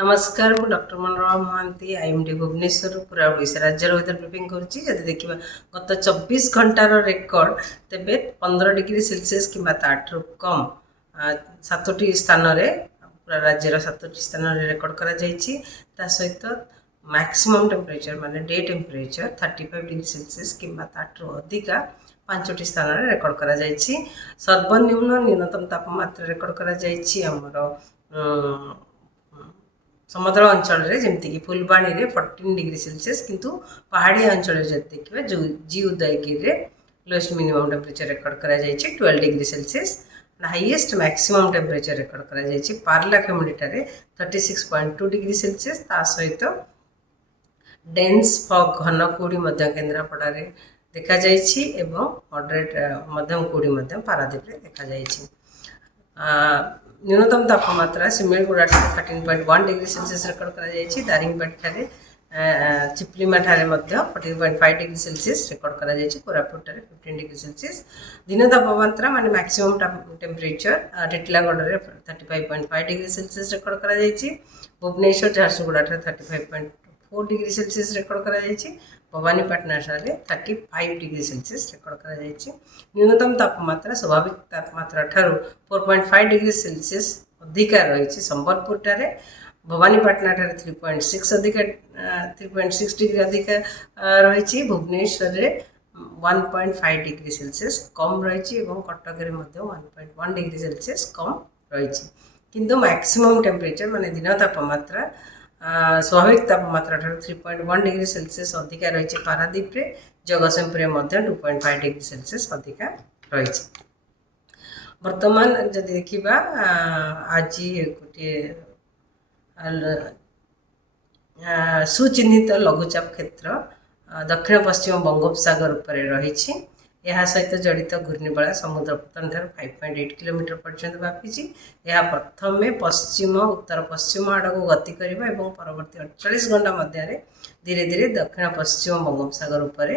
नमस्कार मु doctor Manorama Mahanti IMD Bhubaneswar पूरा ओडिशा राज्य वेदर ब्रीफिंग करुच्ची जदि देखा गत 24 घंटार रेकर्ड तेबे 15 डिग्री सेल्सियस किंवा ताठू कम 7टी स्थान पूरा राज्यर 7टी स्थान रेकर्ड करा जायछि। ता सहित मैक्सिमम टेम्परेचर माने डे टेम्परेचर 35 डिग्री सेल्सियस किंवा ताठू अधिका 5टी स्थान रेकर्ड करा जायछि। सर्वनिम्न न्यूनतम तापमात्रा रेकर्ड करा जायछि हमरो समतल अंचल जमीक फुलबाणी रे 14 डिग्री सेल्सियस किंतु पहाड़ी अंचल देखिए जो जी Udayagiri lowest minimum temperature record करा 12 degree Celsius. Highest maximum temperature record करा पारलाखेमुंडी 36.2 डिग्री सेल्सियस। ता सहित डेन्स फॉग घन कुड़ी केन्द्रापड़ा देखा मॉडरेट मध्यम कुड़ी पारादीप देखा। न्यूनतम तापमात्रा सिमेलगुड़ा 13.1 डिग्री सेल्सियस रेकर्ड करा दारिंगबाड़ी ठारे चिपलिमा ठारे 14.5 डिग्री सेल्सियस रेकर्ड करा कोरापुट 15 डिग्री सेल्सियस। दिन तापमात्रा माने maximum temperature Titilagarh 35.5 degree Celsius record करा Bhubaneswar Jharsuguda 35.4 degree Celsius record करा भवानीपाटना 35 डिग्री सेल्सियस रेकर्ड करा। न्यूनतम तापमात्रा स्वाभाविक तापमात्रा ठारू 4.5 डिग्री सेल्सियस अधिका रही संबलपुर ठारे भवानीपाटना 3.6 अधिका 3.6 डिग्री अधिका रही भुवनेश्वर 1.5 डिग्री सेल्सियस कम रही कटक 1.1 डिग्री सेल्सियस कम रही किंतु मैक्सिमम टेम्परेचर माने दिन तापमात्रा स्वाभाविक तापमात्रा 3.1 डिग्री सेल्सियस अधिका रही पारादीप जगतसिंहपुर 2.5 डिग्री सेल्सियस अधिका रही। वर्तमान जदि देखा आज गोटे सुचिन्हित लघुचाप क्षेत्र दक्षिण पश्चिम बंगोपसागर उपर रही सहित जड़ित घूर्णिबलय समुद्र पतन 5.8 किलोमीटर पर्यंत व्यापी। यह प्रथम पश्चिम उत्तर पश्चिम आड़ को गति करिबा एवं परवर्ती 48 घंटा मध्य धीरे धीरे दक्षिण पश्चिम बंगोपसागर उपर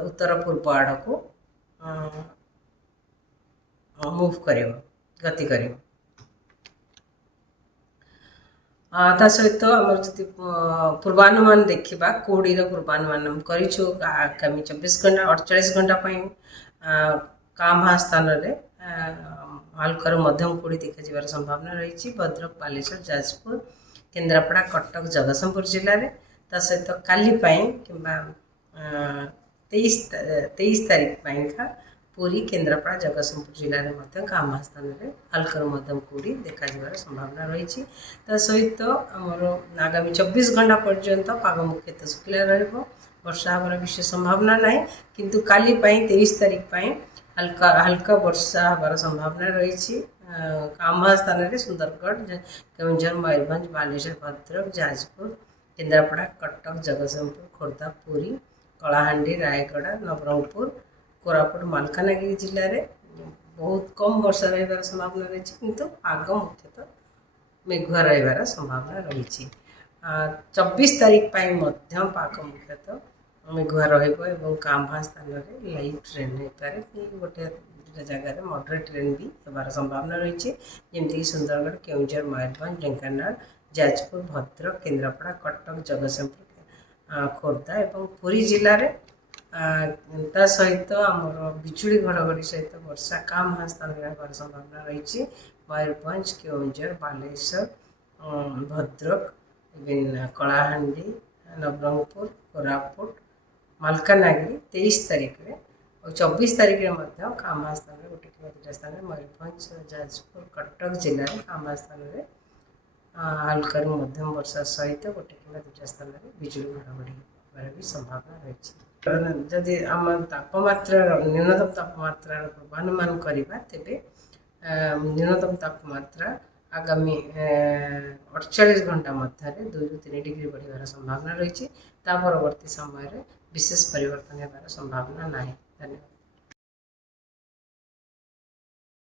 उत्तर पूर्व आड़ को मूव कर गति कर। ता सहित आम जी पूर्वानुमान देखा कुहुड़ी पूर्वानुमान करूँ आगामी 24 घंटा 48 घंटा कां स्थान हल्का मध्यम कुहुड़ी देखा संभावना रही भद्रक बालेश्वर जाजपुर केन्द्रापड़ा कटक जगतसिंहपुर जिले में। ता सहित काली कि 23 तारीख का पूरी केन्द्रापड़ा जगतसिंहपुर जिले में कां स्थान हल्का मध्यम कुहुड़ी देखा संभावना रही। सहित आमर आगामी 24 घंटा पर्यंत पाग मुख्यतः शुखला वर्षा हमार विशेष संभावना ना किंतु काली 23 तारीख हल्का हल्का वर्षा हमार संभावना रही कां स्थान सुंदरगढ़ केन्दुझर मयूरभंज बालेश्वर भद्रक जाजपुर केन्द्रापड़ा कटक जगतसिंहपुर खोर्धा पुरी कलाहांडी रायगढ़ नवरंगपुर कोरापुट मालकानगिरी जिले में बहुत कम वर्षा रही संभावना रही किंतु पाग मुख्यतः मेघुआ रही संभावना रही। 24 तारीख पाग मुख्यतः मेघुआ रहा स्थान में लाइव ट्रेन हो पारे कि गोटे जगह मॉडरेट ट्रेन भी होबार संभावना रही जमीक सुंदरगढ़ केन्दुझर मयूरभंज ढेंकानाल जाजपुर भद्रक केन्द्रापड़ा कटक जगतसिंहपुर खोर्धा और पुरी जिले में। ता सहित आमर बिजुली घड़घड़ी सहित वर्षा कां स्थान होबार संभावना रही मयूरभंज केन्दुझर बालेश्वर भद्रक कलाहांडी नवरंगपुर कोरापुट मालकानगिरी 23 तारीख में और 24 तारीख में कां स्थान गोटे कि दुटा स्थान मयूरभंज जाजपुर कटक जिले में कां स्थान हल्का मध्यम वर्षा सहित गोटे कि दुटा स्थान बिजुली घड़घड़ी भी संभावना रही। जदि आम तापमात्रा न्यूनतम तापमात्रा पूर्वानुमान करवा तेबे न्यूनतम तापमात्रा आगामी 48 घंटा मध्य 2 ରୁ 3 डिग्री बढ़िया संभावना रही। परवर्ती समय विशेष परिवर्तन होबार संभावना ना। धन्यवाद।